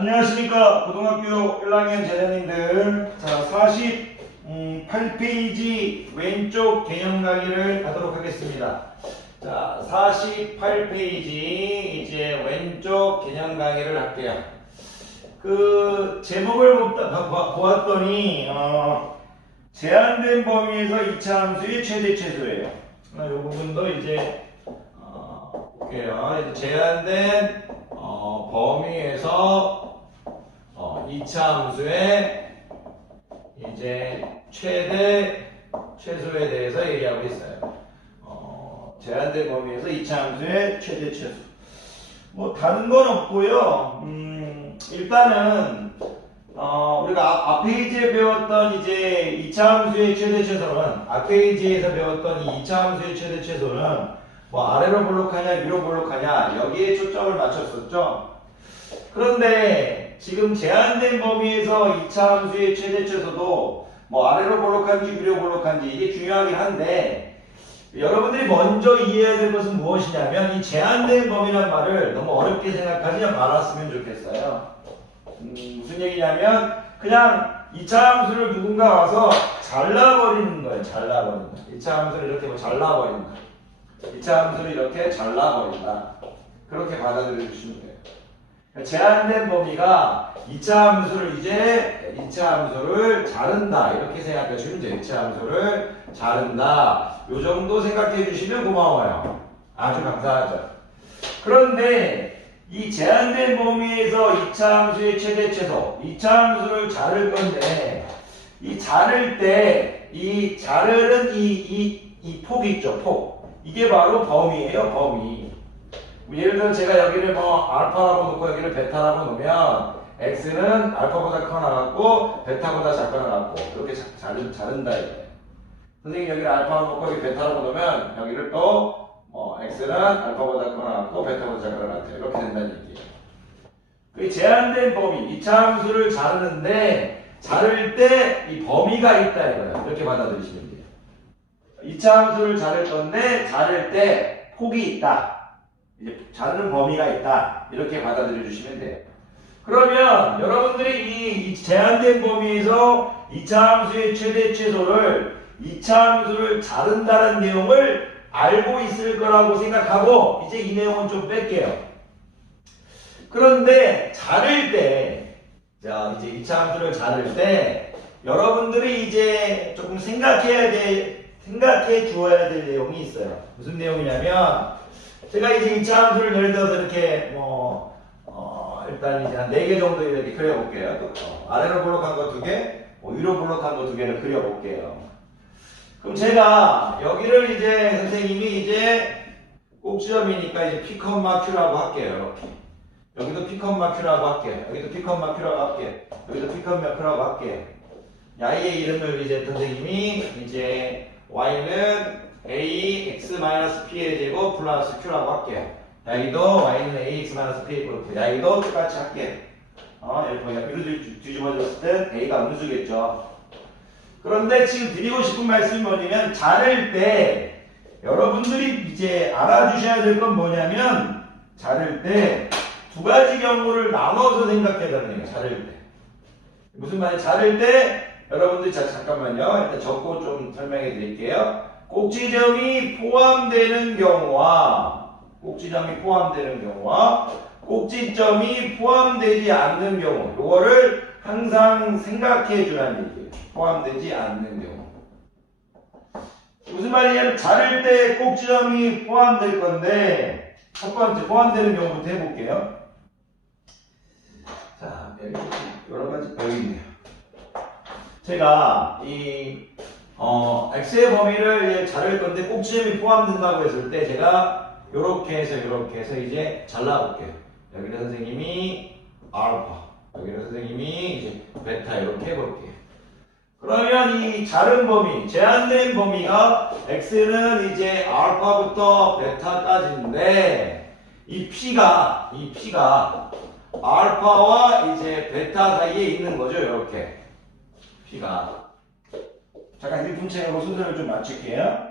안녕하십니까. 고등학교 1학년 재단님들. 자, 48페이지 왼쪽 개념 강의를 하도록 하겠습니다. 자, 48페이지 이제 왼쪽 개념 강의를 할게요. 그 제목을 보았더니 제한된 범위에서 이차 함수의 최대 최소예요. 이 부분도 이제 볼게요. 제한된 범위에서 이차 함수의 이제 최대 최소에 대해서 얘기하고 있어요. 제한된 범위에서 이차 함수의 최대 최소. 뭐 다른 건 없고요. 일단은 우리가 앞 페이지에 배웠던 이제 이차 함수의 최대 최소는 앞 페이지에서 배웠던 이 이차 함수의 최대 최소는 뭐 아래로 볼록하냐 위로 볼록하냐 여기에 초점을 맞췄었죠. 그런데 지금 제한된 범위에서 이차 함수의 최대 최소도 뭐 아래로 볼록한지 위로 볼록한지 이게 중요하긴 한데 여러분들이 먼저 이해해야 될 것은 무엇이냐면 이 제한된 범위란 말을 너무 어렵게 생각하지 말았으면 좋겠어요. 무슨 얘기냐면 그냥 이차 함수를 누군가 와서 잘라버리는 거예요. 잘라버리는 거. 이차 함수를 이렇게 뭐 잘라버리는 거. 이차 함수를 이렇게 잘라버린다. 그렇게 받아들여 주시면 돼요. 제한된 범위가 이차 함수를 이제 이차 함수를 자른다. 이렇게 생각해 주시면 돼요. 이차 함수를 자른다. 요 정도 생각해 주시면 고마워요. 아주 감사하죠. 그런데 이 제한된 범위에서 이차 함수의 최대 최소, 이차 함수를 자를 건데 이 자를 때 이 자르는 이 폭 있죠. 폭. 이게 바로 범위예요. 범위. 예를 들어 제가 여기를 뭐 알파라고 놓고 여기를 베타라고 놓으면 x는 알파보다 커 나갔고 베타보다 작아 나갔고 이렇게 자른다 이거예요. 선생님 여기를 알파라고 놓고 여기 베타라고 놓으면 여기를 또 x는 알파보다 커 나갔고 베타보다 작아 나갔대요. 이렇게 된다는 얘기예요. 그 제한된 범위, 이차 함수를 자르는데 자를 때 이 범위가 있다 이거예요. 이렇게 받아들이시면 돼요. 이차 함수를 자를 건데 자를 때 폭이 있다. 이제 자르는 범위가 있다. 이렇게 받아들여 주시면 돼요. 그러면 여러분들이 이 제한된 범위에서 이차 함수의 최대 최소를 이차 함수를 자른다는 내용을 알고 있을 거라고 생각하고 이제 이 내용은 좀 뺄게요. 그런데 자를 때, 자 이제 이차 함수를 자를 때 여러분들이 이제 조금 생각해 주어야 될 내용이 있어요. 무슨 내용이냐면 제가 이제 이차 함수를 예를 들어서 이렇게 일단 이제 한 4개 정도 이렇게 그려볼게요. 아래로 볼록한 거 2개, 위로 볼록한 거 2개를 그려볼게요. 그럼 제가 여기를 이제 선생님이 이제 꼭지점이니까 이제 P, Q라고 할게요. 이렇게. 여기도 P, Q라고 할게요. 여기도 P, Q라고 할게요. 여기도 P, Q라고 할게요. Y의 이름을 이제 선생님이 이제 Y는 AX-P의 제곱 플러스 Q라고 할게요. 여기도 Y는 AX-P의 제곱, 여기도 똑같이 할게요. 이렇게 뒤집어졌을 때 A가 음수겠죠. 그런데 지금 드리고 싶은 말씀이 뭐냐면 자를 때 여러분들이 이제 알아주셔야 될 건 뭐냐면 자를 때 두 가지 경우를 나눠서 생각해야 되는 거예요. 자를 때. 무슨 말이에요? 자를 때 여러분들 잠깐만요. 일단 적고 좀 설명해 드릴게요. 꼭지점이 포함되는 경우와 꼭지점이 포함되지 않는 경우 이거를 항상 생각해 주라는 얘기예요. 포함되지 않는 경우. 무슨 말이냐면 자를 때 꼭지점이 포함될 건데 첫 번째 포함되는 경우부터 해볼게요. 자, 여러 가지 여기 있네요. 제가 이 x의 범위를 자를 건데 꼭지점이 포함된다고 했을 때 제가 이렇게 해서 이제 잘라볼게요. 여기는 선생님이 알파, 여기는 선생님이 이제 베타 이렇게 해볼게요. 그러면 이 자른 범위, 제한된 범위가 x는 이제 알파부터 베타까지인데 이 p가 알파와 이제 베타 사이에 있는 거죠. 이렇게 p가. 잠깐 일분체하고 순서를 좀 맞출게요.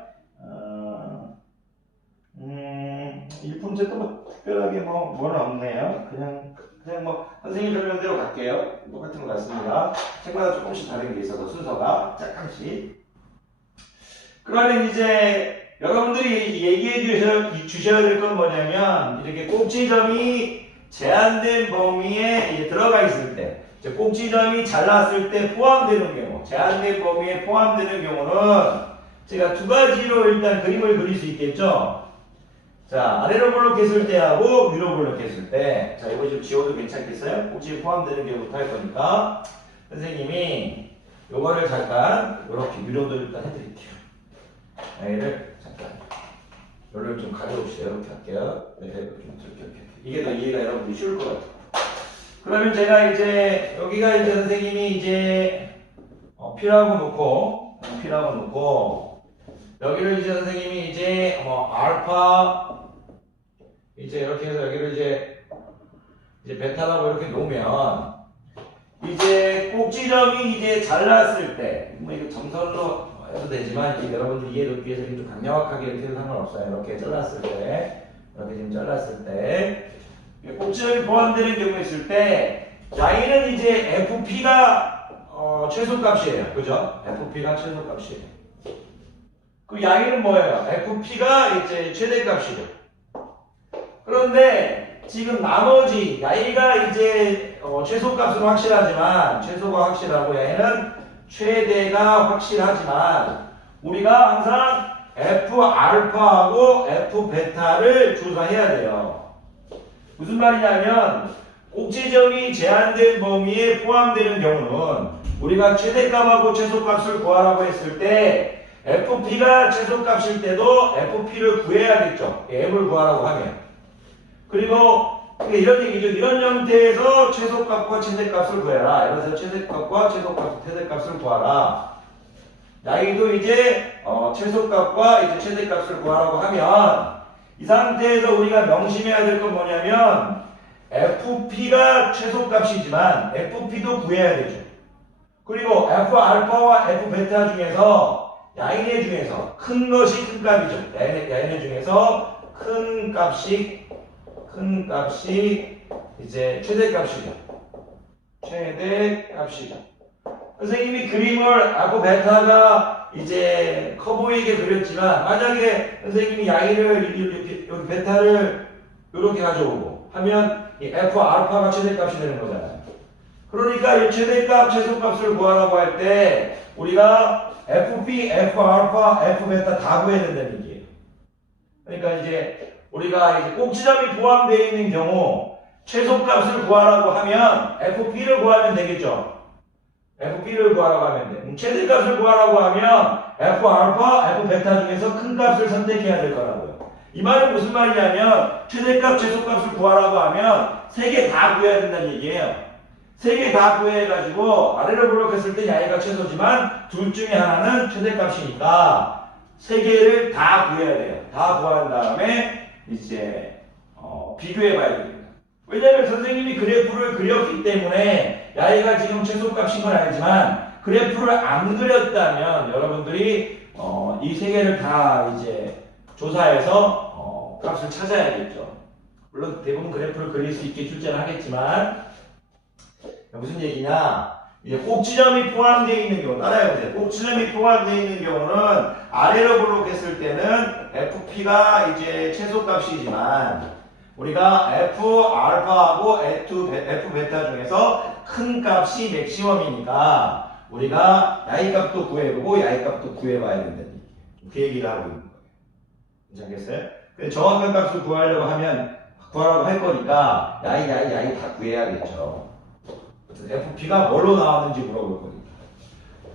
일품제도 뭐 특별하게 뭐는 없네요. 그냥 뭐 선생님 설명대로 갈게요. 똑같은 것 같습니다. 책마다 조금씩 다른 게 있어서 순서가 약간씩. 그러면 이제 여러분들이 얘기해 주셔야 될 건 뭐냐면 이렇게 꼭지점이 제한된 범위에 이제 들어가 있을 때, 꼭지점이 잘랐을 때 포함되는 경우, 제한된 범위에 포함되는 경우는 제가 두 가지로 일단 그림을 그릴 수 있겠죠. 자, 아래로 볼록했을 때하고 위로 볼록했을 때. 자, 이거 좀 지워도 괜찮겠어요? 꼭지에 포함되는 경우부터 할 거니까 선생님이 요거를 잠깐 이렇게 위로도 일단 해드릴게요. 얘를 잠깐 요를 좀 가져오시죠. 이렇게 할게요. 네, 이렇게. 이게 더 이해가 여러분들이 쉬울 것 같아요. 그러면 제가 이제 여기가 이제 선생님이 이제 P라고 놓고 여기를 이제 선생님이 이제 알파 이제 이렇게 해서 여기를 이제 베타라고 이렇게 놓으면 이제 꼭지점이 이제 잘랐을 때 뭐 이거 점선으로 해도 되지만 이제 여러분들 이해를 위해서 좀 강력하게 이렇게 해도 상관없어요. 이렇게 잘랐을 때 이렇게 지금 잘랐을 때 꼭지점이 포함되는 경우에 있을 때 y는 이제 fp가 최소값이에요. 그죠? fp가 최소값이에요. 그 y는 뭐예요? fp가 이제 최대값이죠. 그런데 지금 나머지 y가 이제 최소값은 확실하지만 최소가 확실하고 y는 최대가 확실하지만 우리가 항상 f알파하고 f베타를 조사해야 돼요. 무슨 말이냐면 꼭지점이 제한된 범위에 포함되는 경우는 우리가 최대값하고 최소값을 구하라고 했을 때 fp가 최소값일 때도 fp를 구해야겠죠. m을 구하라고 하면. 그리고 이런 얘기죠. 이런 형태에서 최소값과 최대값을 구해라. 이래서 최대값과 최대값을 구하라. 여기도 이제 최소값과 이제 최대값을 구하라고 하면 이 상태에서 우리가 명심해야 될 건 뭐냐면 fp가 최소값이지만 fp도 구해야 되죠. 그리고 f알파와 f베타 중에서 야인의 중에서 큰 것이 큰 값이죠. 야인의 중에서 큰 값이 이제 최대값이죠. 최대값이죠. 선생님이 그림을 알파 베타가 이제 커 보이게 그렸지만 만약에 선생님이 야인을 이렇게 여기 베타를 이렇게 가져오고 하면 이 f 알파가 최대값이 되는 거잖아요. 그러니까 이 최대값, 최소값을 구하라고 할 때 우리가 fp, f 알파, f 베타 다 구해야 된다는 얘기예요. 그러니까 이제 우리가 이제 꼭지점이 포함되어 있는 경우 최소값을 구하라고 하면 fp를 구하면 되겠죠. fp를 구하라고 하면 돼. 최대값을 구하라고 하면 f 알파, f 베타 중에서 큰 값을 선택해야 될 거라고요. 이 말은 무슨 말이냐면 최대값, 최소값을 구하라고 하면 세 개 다 구해야 된다는 얘기예요. 세 개 다 구해가지고 아래로 블록했을 때 야이가 최소지만 둘 중에 하나는 최대값이니까 세 개를 다 구해야 돼요. 다 구한 다음에 이제 비교해 봐야 됩니다. 왜냐하면 선생님이 그래프를 그렸기 때문에 야이가 지금 최소값인 건 알지만 그래프를 안 그렸다면 여러분들이 이 세 개를 다 이제 조사해서 값을 찾아야겠죠. 물론 대부분 그래프를 그릴 수 있게 출제는 하겠지만 무슨 얘기냐? 이제 꼭지점이 포함되어 있는 경우 따라해보세요. 꼭지점이 포함되어 있는 경우는 아래로 블록했을 때는 fp가 이제 최소값이지만 우리가 f 알파하고 f 베타 중에서 큰 값이 맥시멈이니까 우리가 야이 값도 구해보고 야이 값도 구해봐야 된다는 얘기예요. 그 얘기를 하고 있는 거예요. 괜찮겠어요? 근데 정확한 값을 구하려고 하면 구하라고 할 거니까 야이 다 구해야겠죠. fp가 뭘로 나왔는지 물어볼 거니까.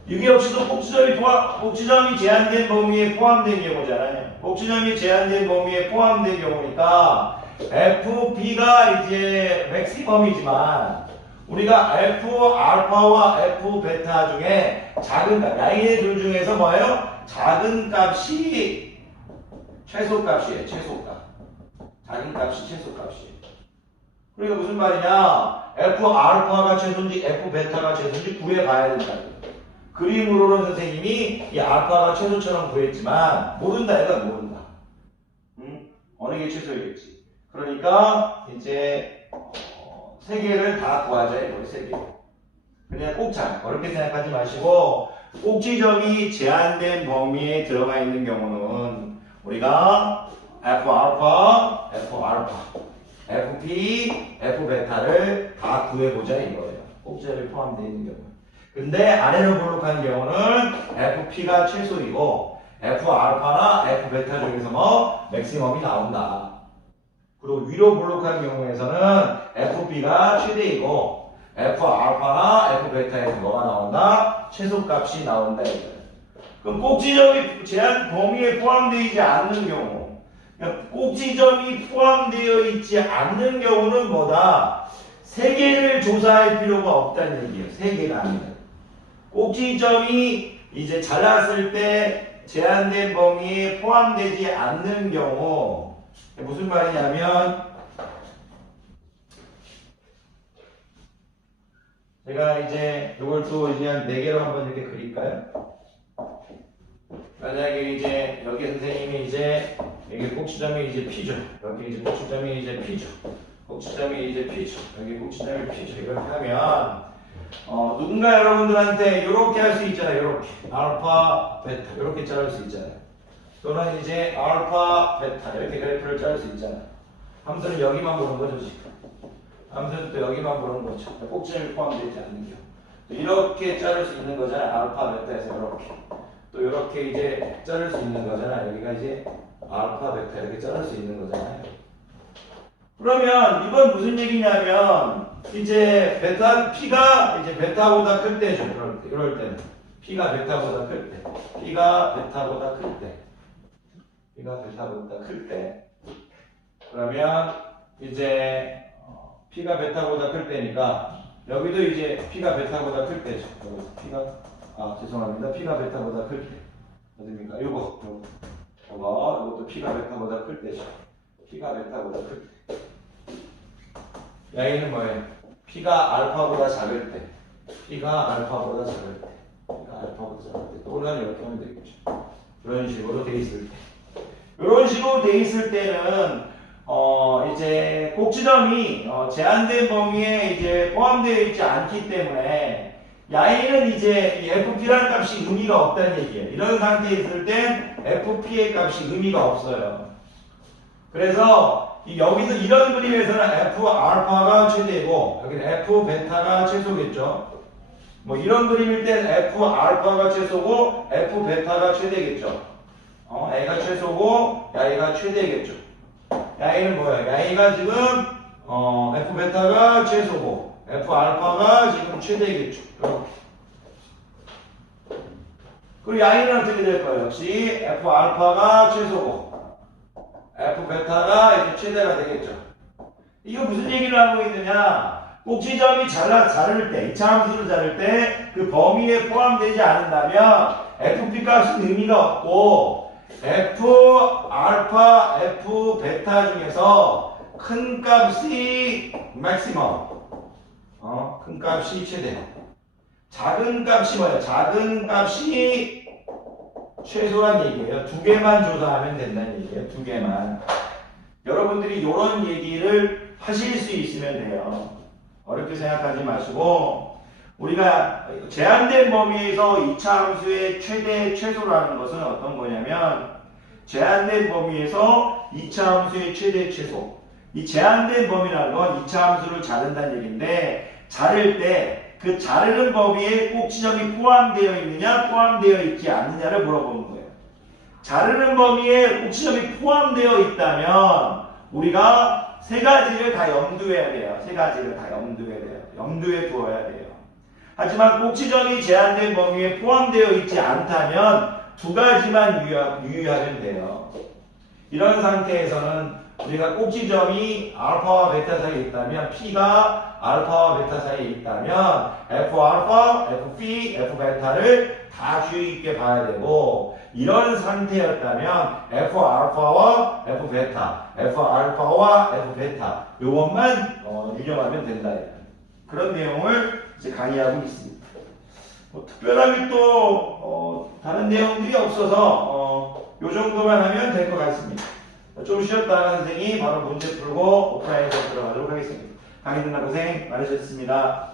이게 역시도 꼭지점이 제한된 범위에 포함된 경우잖아요. 꼭지점이 제한된 범위에 포함된 경우니까 fp가 이제 맥시멈이지만 우리가 f 알파와 f 베타 중에 작은 값, 야인의 둘 중에서 뭐예요? 작은 값이 최소값이에요. 최소값. 작은 값이 최소값이에요. 그러니까 무슨 말이냐? f 알파가 최소인지 f 베타가 최소인지 구해봐야 된다고요. 그림으로는 선생님이 이 알파가 최소처럼 구했지만 모른다. 얘가 모른다. 어느 이게 최소이겠지. 그러니까 이제 세 개를 다 구하자 이거예요. 세 개. 그냥 꼭잘 어렵게 생각하지 마시고 꼭지점이 제한된 범위에 들어가 있는 경우는 우리가 F 알파, F 알파, FP, F 베타를 다 구해보자 이거예요. 꼭지점이 포함되어 있는 경우. 근데 아래로 볼록한 경우는 FP가 최소이고 F 알파나 F 베타 중에서 뭐 맥시멈이 나온다. 그리고 위로 볼록한 경우에서는 FP가 최대이고 F 알파나 F 베타에서 뭐가 나온다? 최소값이 나온다 이거예요. 그럼 꼭지점이 제한 범위에 포함되어 않는 경우, 그러니까 꼭지점이 포함되어 있지 않는 경우는 뭐다? 세 개를 조사할 필요가 없다는 얘기예요. 세 개가 아니라. 꼭지점이 이제 잘랐을 때 제한된 범위에 포함되지 않는 경우 무슨 말이냐면 제가 이제 이걸 또 이제 한 4개로 한번 이렇게 그릴까요? 만약에 이제 여기 선생님이 이제 여기 꼭지점이 이제 P죠. 여기 이제 꼭지점이 이제 P죠. 꼭지점이 이제 P죠. 여기 꼭지점이 P죠. 이렇게 하면 누군가 여러분들한테 이렇게 할 수 있잖아요. 이렇게 알파, 베타 이렇게 자를 수 있잖아요. 또는 이제 알파, 베타 이렇게 그래프를 자를 수 있잖아요. 함수는 여기만 보는 거죠 지금. 함수는 또 여기만 보는 거죠. 꼭지점이 포함되지 않는 경우. 이렇게 자를 수 있는 거잖아요. 알파, 베타에서 이렇게. 또 이렇게 이제 자를 수 있는 거잖아요. 여기가 이제 알파, 베타 이렇게 자를 수 있는 거잖아요. 그러면 이건 무슨 얘기냐면 이제 베타 P가 이제 베타보다 클 때죠. 이럴 때는 P가 베타보다 클 때, P가 베타보다 클 때, P가 베타보다 클 때. 그러면 이제 P가 베타보다 클 때니까 여기도 이제 P가 베타보다 클 때죠. P가 죄송합니다. P가 베타보다 클 때. 어딥니까? 이것도 P가 베타보다 클 때죠. P가 베타보다 클 때. 여기는 뭐예요? P가 알파보다 작을 때. P가 알파보다 작을 때. P가 알파보다 작을 때. 또는 이렇게 하면 되겠죠. 이런 식으로 돼 있을 때. 이런 식으로 돼 있을 때는 이제 꼭지점이 제한된 범위에 이제 포함되어 있지 않기 때문에 야이는 이제 이 FP라는 값이 의미가 없다는 얘기예요. 이런 상태에 있을 땐 FP의 값이 의미가 없어요. 그래서 여기서 이런 그림에서는 F 알파가 최대고 여기는 F 베타가 최소겠죠. 뭐 이런 그림일 땐 F 알파가 최소고 F 베타가 최대겠죠. A가 최소고 야이가 최대겠죠. 야이는 뭐야? 야이가 지금 F 베타가 최소고 F 알파가 지금 최대겠죠. 이렇게. 그리고 야이는 어떻게 될 거예요? 역시 F 알파가 최소고 F 베타가 이제 최대가 되겠죠. 이거 무슨 얘기를 하고 있느냐? 꼭지점이 자를 때, 이차함수를 자를 때 그 범위에 포함되지 않는다면 FP 값은 의미가 없고 F 알파, F 베타 중에서 큰 값이 맥시멈, 큰 값이 최대. 작은 값이 뭐예요? 작은 값이 최소란 얘기예요. 2개만 조사하면 된다는 얘기예요. 2개만. 여러분들이 이런 얘기를 하실 수 있으면 돼요. 어렵게 생각하지 마시고 우리가 제한된 범위에서 2차 함수의 최대 최소라는 것은 어떤 거냐면 제한된 범위에서 2차 함수의 최대 최소. 이 제한된 범위라는 건 2차 함수를 자른다는 얘기인데 자를 때 그 자르는 범위에 꼭지점이 포함되어 있느냐 포함되어 있지 않느냐를 물어보는 거예요. 자르는 범위에 꼭지점이 포함되어 있다면 우리가 세 가지를 다 염두해야 돼요. 세 가지를 다 염두해야 돼요. 염두에 두어야 돼요. 하지만 꼭지점이 제한된 범위에 포함되어 있지 않다면 2가지만 유의하면 돼요. 이런 상태에서는 우리가 꼭지점이 알파와 베타 사이에 있다면 P가 알파와 베타 사이에 있다면 F 알파, FP, F 베타를 다 주의 깊게 봐야 되고 이런 상태였다면 F 알파와 F 베타, F 알파와 F 베타 요것만 유념하면 된다. 그런 내용을 이제 강의하고 있습니다. 특별하게 또 다른 내용들이 없어서 요 정도만 하면 될 것 같습니다. 좀 쉬었다가 선생님이 바로 문제 풀고 오프라인 수업 들어가도록 하겠습니다. 강의 끝나 고생 많으셨습니다.